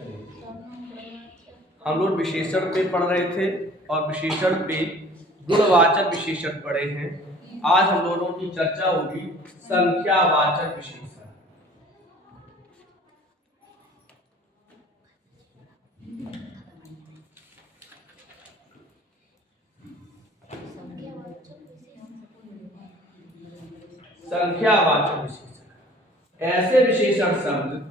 हम लोग विशेषण पे पढ़ रहे थे और विशेषण पे गुणवाचक विशेषण पढ़े हैं। आज हम दोनों की चर्चा होगी संख्यावाचक विशेषण। संख्यावाचक विशेषण ऐसे विशेषण शब्द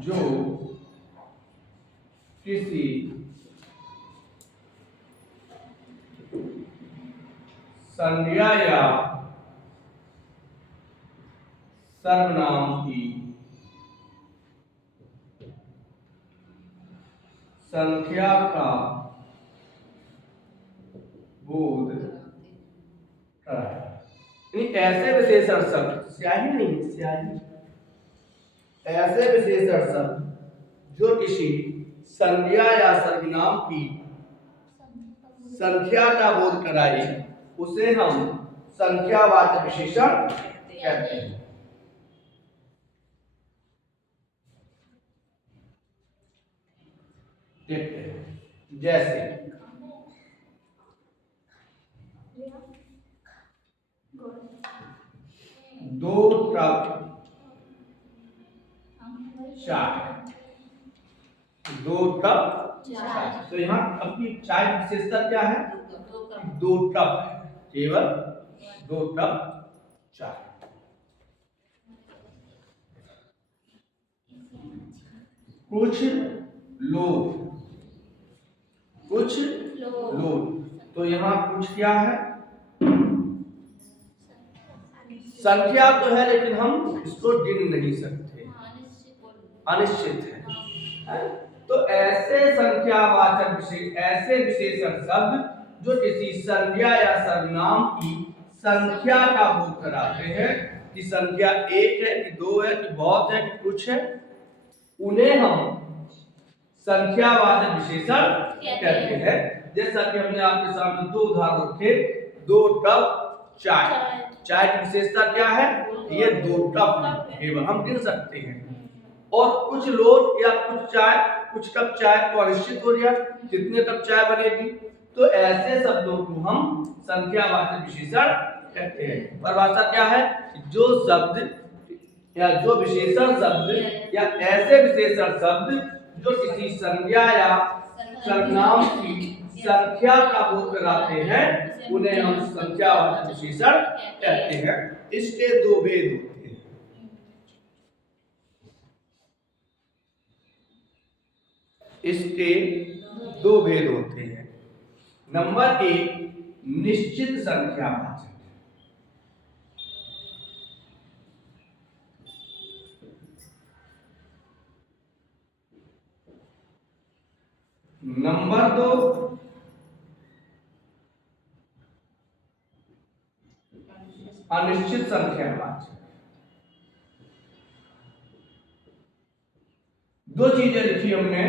जो किसी संज्ञा या सर्वनाम की संख्या का बोध कराए। ऐसे विशेषण शब्द स्याही नहीं स्याही ऐसे विशेषण शब्द जो किसी संज्ञा या सर्वनाम की संख्या का बोध कराए उसे हम संख्यावाचक विशेषण कहते हैं। देखते हैं जैसे दो टप चाय, दो टप चाय। तो यहाँ अपनी चाय की विशेषता क्या है? दो टप है, केवल दो टप चाय। कुछ लोग, कुछ लोग। तो यहाँ कुछ क्या है? संख्या तो है लेकिन हम इसको गिन नहीं सकते, अनिश्चित है। तो ऐसे संख्यावाचक विशेषण ऐसे विशेषण शब्द जो किसी संज्ञा या सर्वनाम की संख्या का बोध कराते हैं कि संख्या एक है कि दो है कि बहुत है कि कुछ है, उन्हें हम संख्यावाचक विशेषण कहते हैं। जैसा कि हमने आपके सामने दो उदाहरण रखे, दो टप चाय। चाय की विशेषता क्या है? ये दो टप है, केवल हम गिन सकते हैं। और कुछ लोग या कुछ चाय, कुछ कप चाय तो अनिश्चित हो गया कितने कप चाय बनेगी। तो ऐसे शब्दों को हम संख्यावाचक विशेषण कहते हैं। परिभाषा क्या है? जो शब्द या जो विशेषण शब्द या ऐसे विशेषण शब्द जो किसी संज्ञा या सर्वनाम की संख्या का बोध कराते हैं उन्हें हम संख्यावाचक विशेषण कहते हैं। इसके दो भेद होते हैं। इसके दो भेद होते हैं। नंबर एक, निश्चित संख्यावाचक। नंबर दो, अनिश्चित संख्यावाचक। दो चीजें लिखी हमने,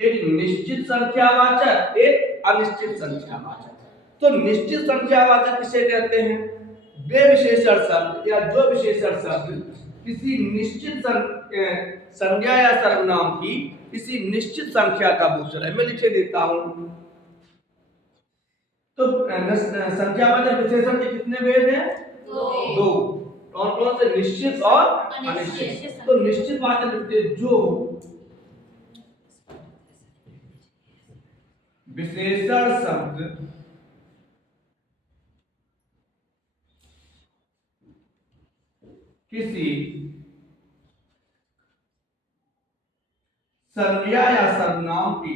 एक निश्चित संख्यावाचक, एक अनिश्चित संख्यावाचक। तो निश्चित संख्यावाचक किसे कहते हैं? वे विशेषण शब्द या जो विशेषण शब्द किसी निश्चित संज्ञा या सर्वनाम की किसी निश्चित संख्या का बोध कराए। मैं लिखे देता हूं। तो संख्यावाचक विशेषण के कितने भेद हैं? दो। कौन कौन से? निश्चित और अनिश्चित। तो निश्चित वाचक लिखते जो विशेषण शब्द किसी संज्ञा या सर्वनाम की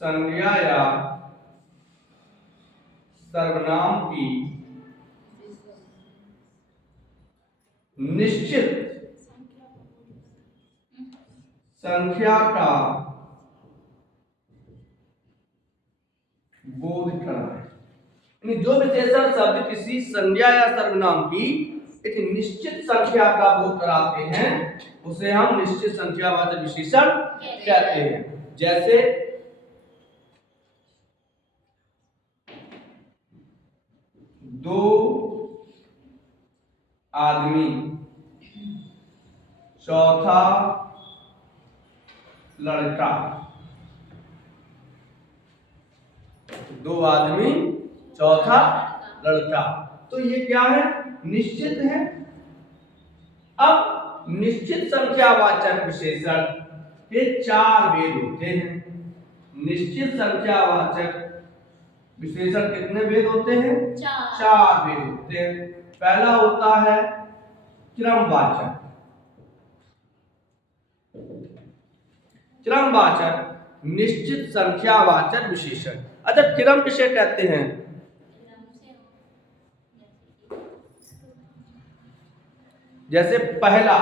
संज्ञा या सर्वनाम की निश्चित संख्या का बोध कराए। जो विशेषण शब्द किसी संज्ञा या सर्वनाम की एक निश्चित संख्या का बोध कराते हैं उसे हम निश्चित संख्यावाचक विशेषण कहते हैं। जैसे आदमी, चौथा लड़का। दो आदमी, चौथा लड़का। तो ये क्या है? निश्चित है। अब निश्चित संख्यावाचक विशेषण के चार भेद होते हैं। निश्चित संख्यावाचक विशेषण कितने भेद होते हैं? चार भेद होते हैं। पहला होता है क्रमवाचक। क्रमवाचक निश्चित संख्यावाचक विशेषण। अच्छा, क्रम किसे कहते हैं? जैसे पहला,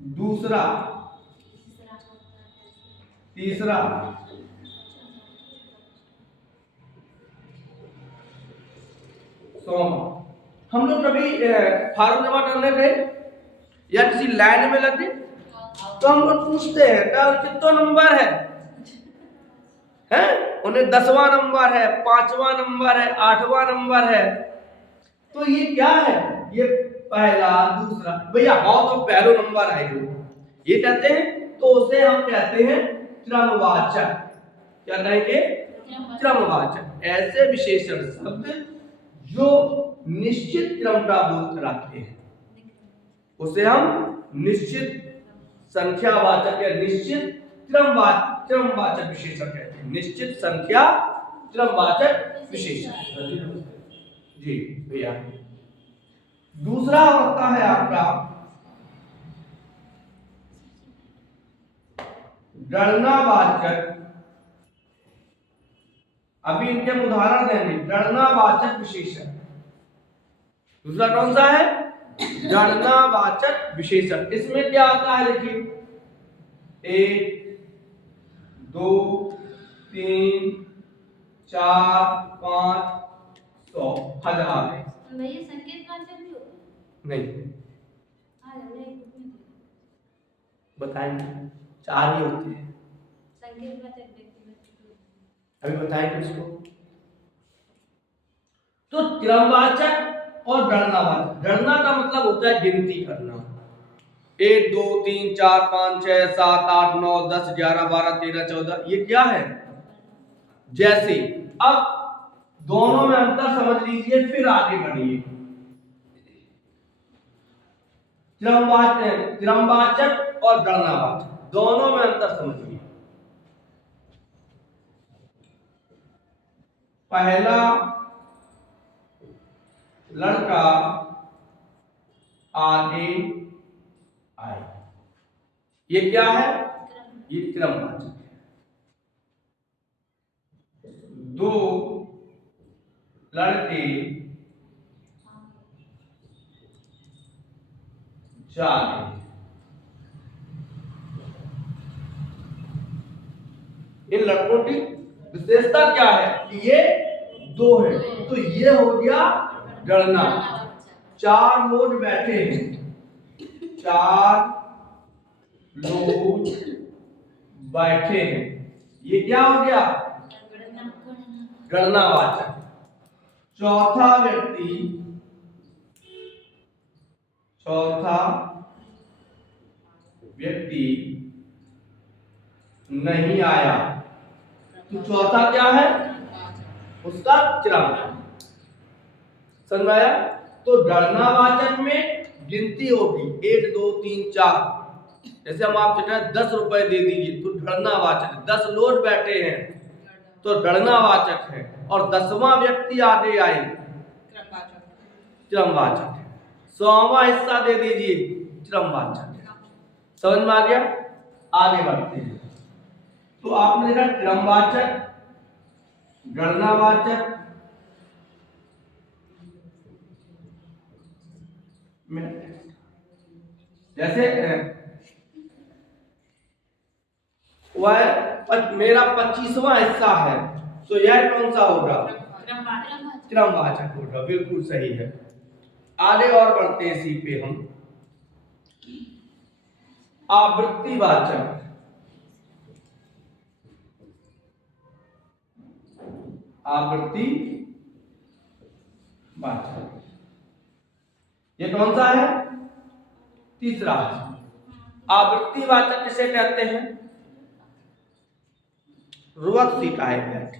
दूसरा, तीसरा, सोमा। हम लोग कभी फार्म जमा करने गए या किसी लाइन में लगे तो हम लोग पूछते हैं क्या कितना नंबर है? उन्हें 10वां नंबर है, 5वां नंबर है, 8वां नंबर है। तो ये क्या है? ये पहला, दूसरा, भैया हाँ तो पहला नंबर है जो ये कहते हैं, तो उसे हम कहते हैं क्रमवाचक। क्या कहेंगे? क्रमवाचक। ऐसे विशेषण शब्द जो निश्चित क्रम का बोध कराते हैं उसे हम निश्चित संख्यावाचक या निश्चित क्रमवाचक विशेषण कहते हैं। निश्चित संख्या क्रमवाचक विशेषण। जी भैया। दूसरा होता है आपका गणनावाचक। अभी इनके उदाहरण देंगे। गणनावाचक विशेषण। दूसरा कौन सा है? गणनावाचक विशेषण। इसमें क्या आता है? देखिए, 1, 2, 3, 4, 5, 100, 1000। नहीं बताएंगे, चार ही होते हैं। अभी बताएंगे उसको। तो क्रमवाचक और गणनावाचक। गणना का मतलब होता है गिनती करना। 1, 2, 3, 4, 5, 6, 7, 8, 9, 10, 11, 12, 13, 14। ये क्या है? जैसे अब दोनों में अंतर समझ लीजिए, फिर आगे बढ़िए। क्रमवाचक और गणनावाचक दोनों में अंतर समझिए। पहला लड़का आगे आए, ये क्या है? ये क्रमवाचक है। 2 लड़के जा रहे हैं। इन लड़कों की विशेषता क्या है? कि ये 2 है, तो ये हो गया गणना। 4 लोग बैठे हैं, 4 लोग बैठे हैं, ये क्या हो गया? गणनावाचक। चौथा व्यक्ति नहीं आया, तो चौथा क्या है? उसका क्रम। समझ आया? तो गणनावाचक में गिनती होगी 1, 2, 3, 4। जैसे हम आपसे कहें 10 रुपए दे दीजिए, तो गणनावाचक। 10 लोग बैठे हैं तो गणनावाचक है, और 10वां व्यक्ति आगे आए क्रमवाचक है। 100वां हिस्सा दे दीजिए, क्रमवाचक है। समझ में आ गया? आगे बढ़ते हैं। तो आपने देखा क्रमवाचक, गणनावाचक में जैसे वह मेरा 25वां हिस्सा है, तो यह कौन सा होगा? क्रमवाचक होगा। बिल्कुल सही है। आगे और बढ़ते हैं इसी पे हम। आवृत्तिवाचक। आवृत्ति वाचक। ये कौन सा है? तीसरा है। आवृत्ति वाचक किसे कहते हैं? रुवत सिकाए बैठी,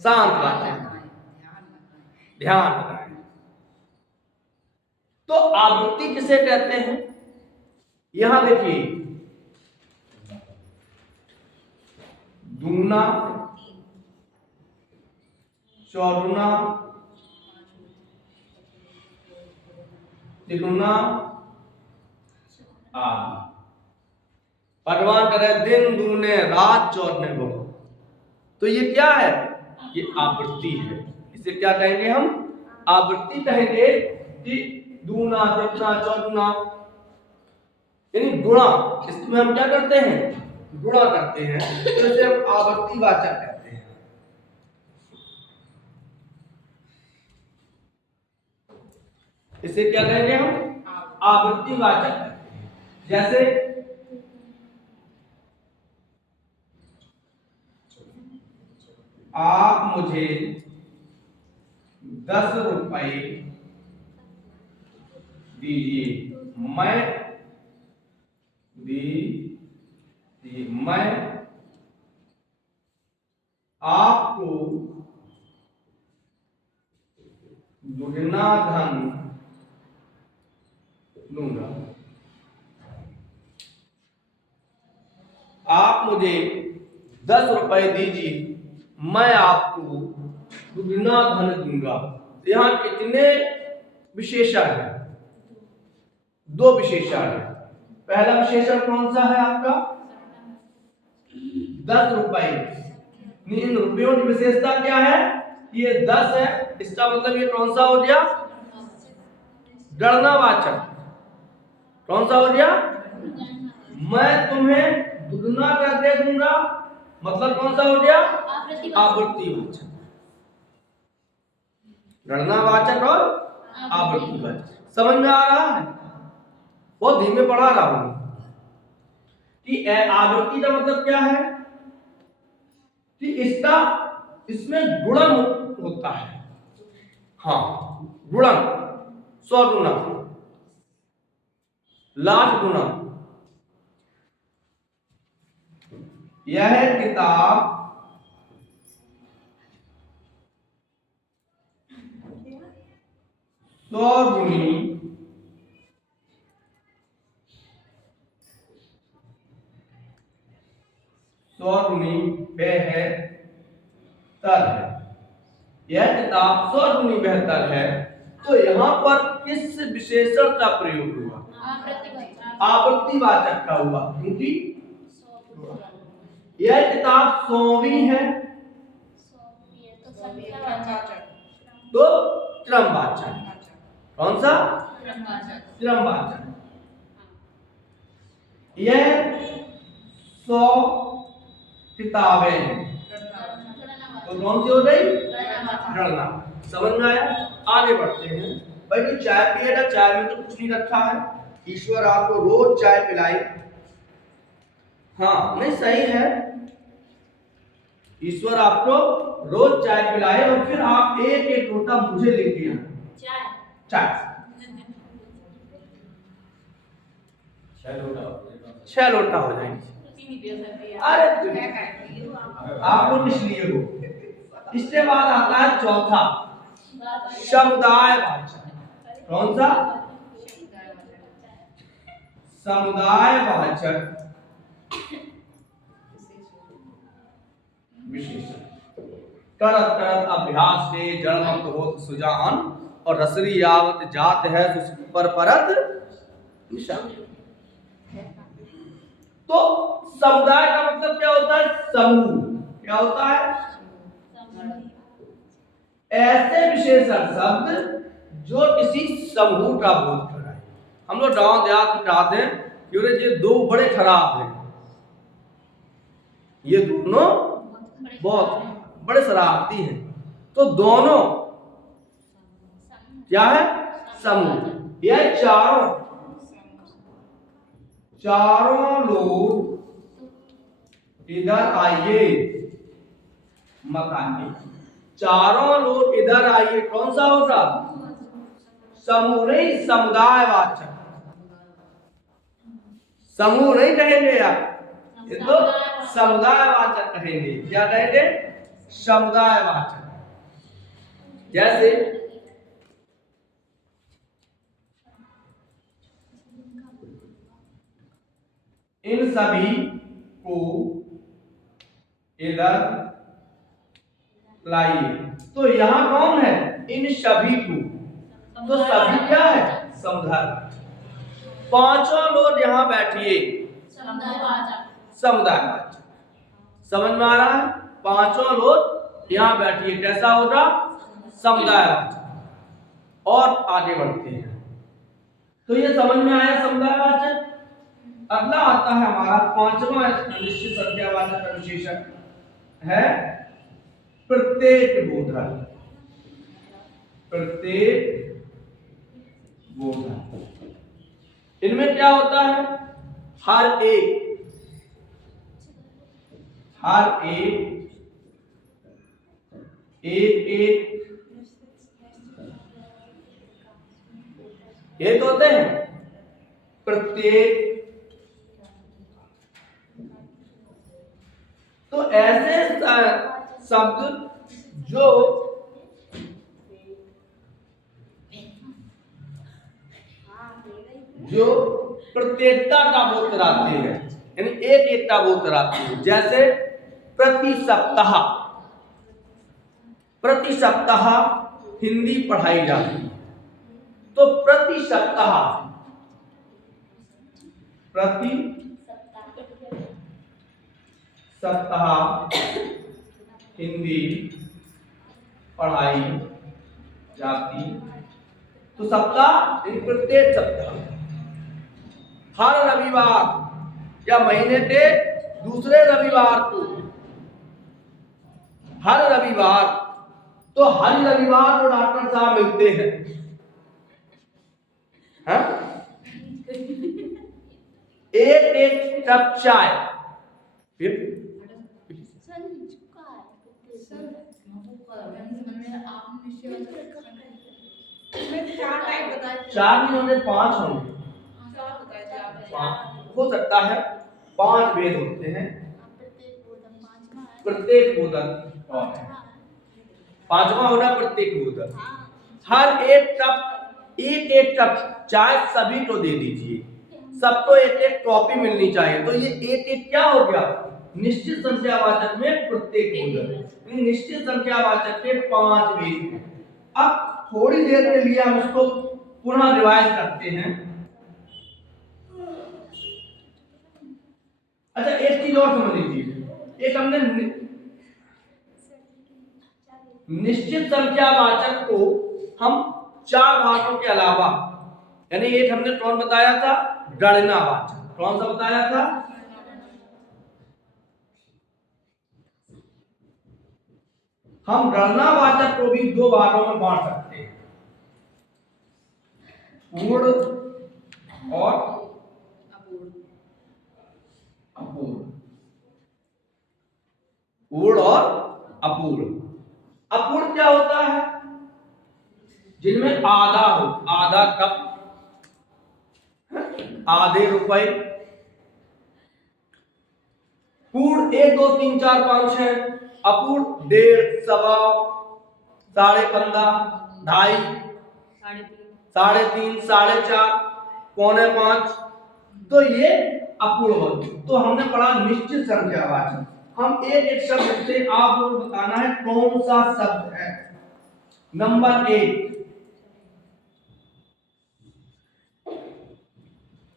शांत वातावरण, ध्यान लगाए। तो आवृत्ति किसे कहते हैं? यहां देखिए, दूना, चौगुना, तिगुना आदि। भगवान करे दिन दूने रात चौगुने बहु। तो ये क्या है? ये आवृत्ति है। इसे क्या कहेंगे हम? आवृत्ति कहेंगे कि दूना, तिगुना, चौगुना, यानी गुणा। इसमें हम क्या करते हैं? गुणा करते हैं, तो इसे हम आवृत्ति वाचक कहते हैं। इसे क्या कहेंगे हम? आवृत्ति वाचक कहते हैं। जैसे आप मुझे 10 रुपए दीजिए, मैं आपको दुगना धन दूंगा। आप मुझे 10 रुपए दीजिए, मैं आपको दुगना धन दूंगा। यहाँ कितने विशेषण हैं? 2 विशेषण है। पहला विशेषण कौन सा है आपका? 10 रुपए। इन रुपयों की विशेषता क्या है? ये 10 है, इसका मतलब ये कौन सा हो गया? गणनावाचक। कौन सा हो गया? मैं तुम्हें दुगना करके दूंगा, मतलब कौन सा हो गया? आवृत्ति वाचक। गणनावाचक और आवृत्ति वाचक। समझ में आ रहा है? बहुत धीमे पढ़ा रहा हूं कि आवृत्ति का मतलब क्या है कि इसमें गुणन होता है। हाँ, गुणन, 100 गुना, लाख गुना। यह किताब 100 गुनी बेहतर है। यह किताब 100 गुनी बेहतर है। तो यहाँ पर किस विशेषण का प्रयोग हुआ? आवृत्ति वाचक का हुआ, क्योंकि यह किताब 100वीं है, तो क्रमवाचक। कौन सा? क्रमवाचक। यह 100 किताबें हैं, तो कौन सी हो गई? गणना। समझ में आया? आगे बढ़ते हैं। भाई जो चाय पिएगा, चाय में तो कुछ नहीं रखा है। ईश्वर आपको रोज चाय पिलाई। हाँ, नहीं सही है, ईश्वर आपको रोज चाय पिलाए और फिर आप एक एक लोटा मुझे लेके आए। चाय 6 लोटा हो जाएंगे। अरे आपको किस लिए हो? इसके बाद आता है चौथा, समुदाय वाचक। कौन सा? समुदाय वाचक विशेषण। करत करत अभ्यास से जड़मत होत सुजान, और रसरी यावत जात है पर परत निशान। तो समुदाय का मतलब क्या होता है? समूह। क्या होता है? ऐसे विशेषण शब्द जो किसी समूह का बोध कराए। हम लोग गांव देहात में कहते हैं कि ये 2 बड़े खराब हैं, ये दोनों बहुत बड़े शरारती हैं। तो दोनों क्या है? समूह। यह चारों लोग इधर आइए, मकान। चारों लोग इधर आइए, कौन सा होगा? समूह नहीं, समुदायवाचक। समूह नहीं कहेंगे यार, ये तो समुदायवाचक कहेंगे। क्या कहेंगे? समुदायवाचक। जैसे इन सभी को इधर लाइए। तो यहां कौन है? इन सभी को। तो सभी क्या है? समुदाय। पांचों लोग यहां बैठिए, समुदायवाचक। समझ में आ रहा है? पांचों लोग यहां बैठिए, कैसा होगा? समुदायवाचक। और आगे बढ़ते हैं। तो ये समझ में आया समुदायवाचक। अगला आता है हमारा पांचवा निश्चित संख्यावाचक का विशेषण है प्रत्येक बोधक। प्रत्येक बोधक। इनमें क्या होता है? हर एक एक होते हैं प्रत्येक। तो ऐसे शब्द जो प्रत्येकता का बोध कराते हैं, यानी एक एक का बोध कराते हैं। जैसे प्रति सप्ताह। प्रति सप्ताह हिंदी पढ़ाई जाती है, तो प्रति सप्ताह, प्रति सप्ताह हिंदी पढ़ाई जाती। तो सप्ताह, प्रत्येक सप्ताह, हर रविवार या महीने के दूसरे रविवार को, हर रविवार। तो हर रविवार को डॉक्टर साहब मिलते हैं, हाँ? एक कप चाय। फिर चार नहीं होंगे, 5 होंगे। हो सकता है 5 वेद होते हैं प्रत्येक बोधक। पांचवा होगा प्रत्येक बोधक। हर एक कप चाय सभी को दे दीजिए, सबको एक एक कॉपी मिलनी चाहिए। तो ये एक एक क्या हो गया? निश्चित संख्यावाचक में प्रत्येक बोधक। निश्चित संख्यावाचक के 5 वेद। अब थोड़ी देर के लिए हम इसको पुनः रिवाइज करते हैं। अच्छा, एक चीज और समझ लीजिए। एक हमने निश्चित संख्यावाचक को हम 4 भागों के अलावा, यानी एक हमने कौन बताया था? गणनावाचक। कौन सा बताया था? हम गणनावाचक को भी 2 भागों में बांट सकते हैं, पूर्ण और अपूर्ण। पूर्ण और अपूर्ण। अपूर्ण क्या होता है? जिनमें आधा हो, आधा कप, आधे रुपए। पूर्ण 1 2 3 4 5 6। अपूर्ण 1.5 सवा, 15.5, 2.5, 3.5, 4.5, 4.25। तो ये अपूर्ण होते। तो हमने पढ़ा निश्चित संख्यावाचक। हम एक एक शब्द से आपको बताना है कौन सा शब्द है। नंबर 1,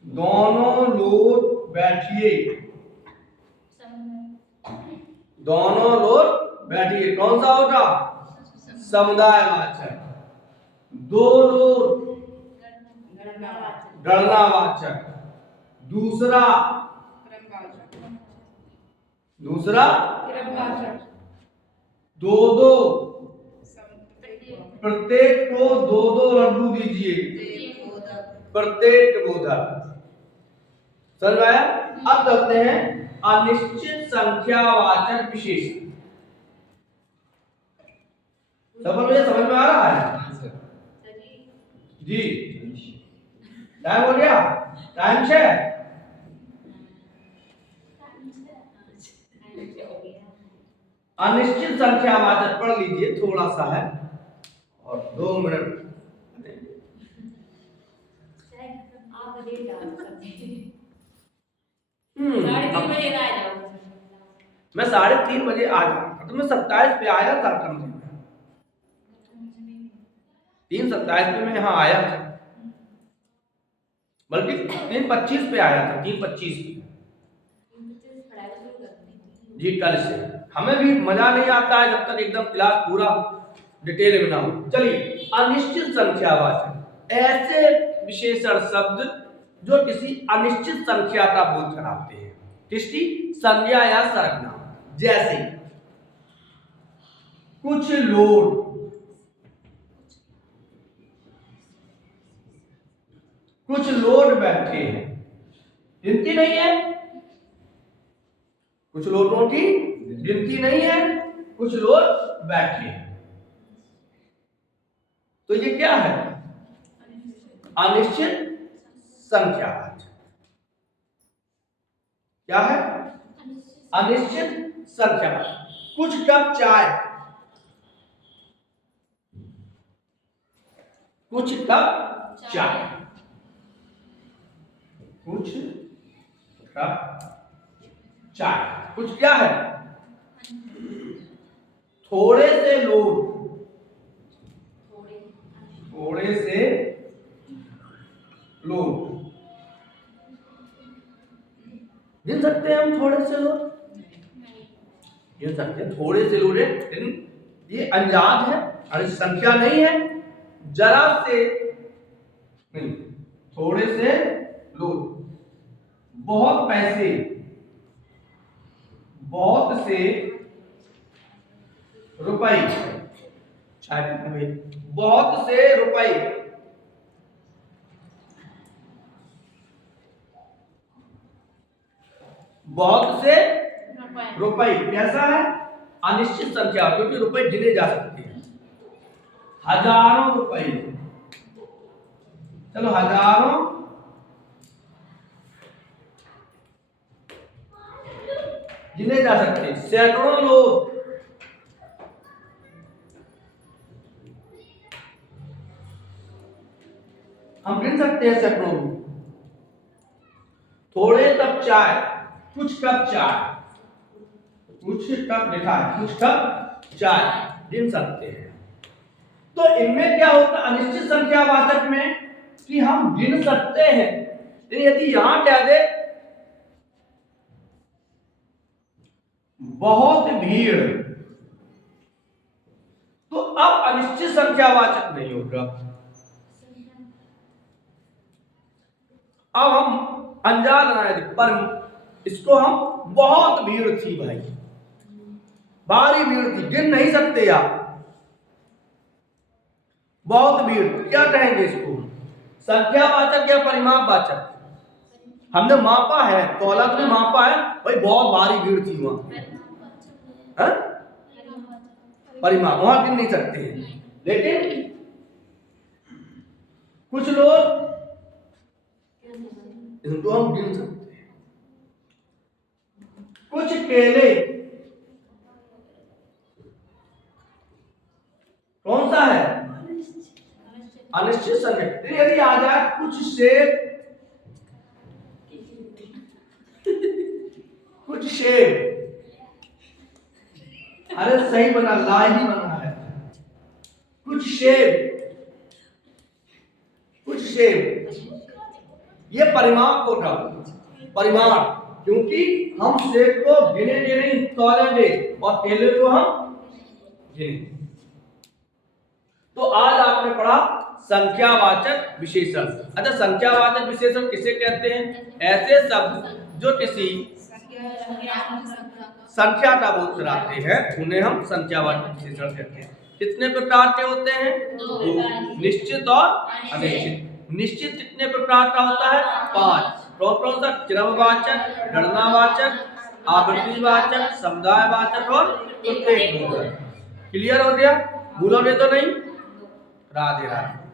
दोनों लोग बैठिए। दोनों लोग बैठिए कौन सा होगा? समुदायवाचक। 2 लोग गणनावाचक। दूसरा दो दो, प्रत्येक को 2 लड्डू दीजिए, प्रत्येक बोधक। समझ आया? अब चलते हैं अनिश्चित संख्यावाचक विशेषण। मुझे समझ में आ रहा है जी? टाइम हो गया, टाइम से अनिश्चित संख्यावाचक पढ़ लीजिए, थोड़ा सा है और 2 मिनट। मैं 3:30 बजे आ जाऊंगा, तो मैं 27 पे आया था कम से कम 3:27 पे मैं यहाँ आया था, बल्कि 3:25 पे आया था, 3:25 पे जी। कल से हमें भी मजा नहीं आता है जब तक एकदम क्लास पूरा डिटेल में ना हो। चलिए, अनिश्चित संख्यावाचक ऐसे विशेषण शब्द जो किसी अनिश्चित संख्या का बोध कराते हैं, किसी संज्ञा या सर्वनाम। जैसे कुछ लोग, कुछ लोग बैठे हैं, गिनती नहीं है। कुछ लोगों की गिनती नहीं है, कुछ लोग बैठे हैं। तो ये क्या है? अनिश्चित संख्यावाचक। क्या है? अनिश्चित संख्यावाचक। कुछ कप चाय, कुछ कप चाय, कुछ कप चाय। कुछ क्या है? थोड़े से लोग, थोड़े से लोग गिन सकते हैं हम? थोड़े से लोग गिन सकते हैं, थोड़े से लोग, ये अनजान है, अरे संख्या नहीं है, जरा से नहीं, थोड़े से लोग। बहुत पैसे, बहुत से रुपए, बहुत से रुपए, बहुत से रुपए। कैसा है? अनिश्चित संख्या, क्योंकि रुपए गिने जा सकते हैं। हजारों रुपए, चलो हजारों, गिने जा सकते हैं। सैकड़ों लोग, हम गिन सकते हैं सैकड़ों लोग। थोड़े कप चाय, कुछ कप चाय, कुछ कप लिखा है, कुछ कप चाय, गिन सकते हैं। तो इनमें क्या होता है अनिश्चित संख्यावाचक में, कि हम गिन सकते हैं। यदि यहां कह दे बहुत भीड़, तो अब अनिश्चित संख्यावाचक नहीं होगा। अब हम अनजान बनाए, पर इसको हम बहुत भीड़ थी भाई, भारी भीड़ थी, गिन नहीं सकते आप, बहुत भीड़, क्या कहेंगे इसको? संख्यावाचक या परिमापवाचक? हमने मापा है, तौलत में मापा है भाई, बहुत भारी भीड़ थी वहां, परिमाप, वहां गिन नहीं सकते हैं। लेकिन कुछ लोग, इनको हम गिन सकते हैं। कुछ केले, कौन सा है? अनिश्चित संख्या। यदि आ जाए कुछ सेब, कुछ सेब, अरे सही बना, ला ही बना है, कुछ सेब, कुछ सेब, ये परिमाप होगा, परिमाप, क्योंकि हम सेब को गिनेंगे नहीं, तौलेंगे, और केले को हम गिनेंगे। तो आज आपने पढ़ा संख्यावाचक विशेषण। अच्छा, संख्यावाचक विशेषण किसे कहते हैं? ऐसे शब्द जो किसी संख्या का बोध कराते हैं, उन्हें हम संख्यावाचक विशेषण कहते हैं। कितने प्रकार के होते हैं? 2, निश्चित और अनिश्चित। निश्चित कितने प्रकार का होता है? 5। कौन कौन सा? क्रमवाचक, गणनावाचक, आवर्तीवाचक, समुदायवाचक और प्रत्येक बोधक। क्लियर हो गया? भूलोगे तो नहीं। राधे राधे।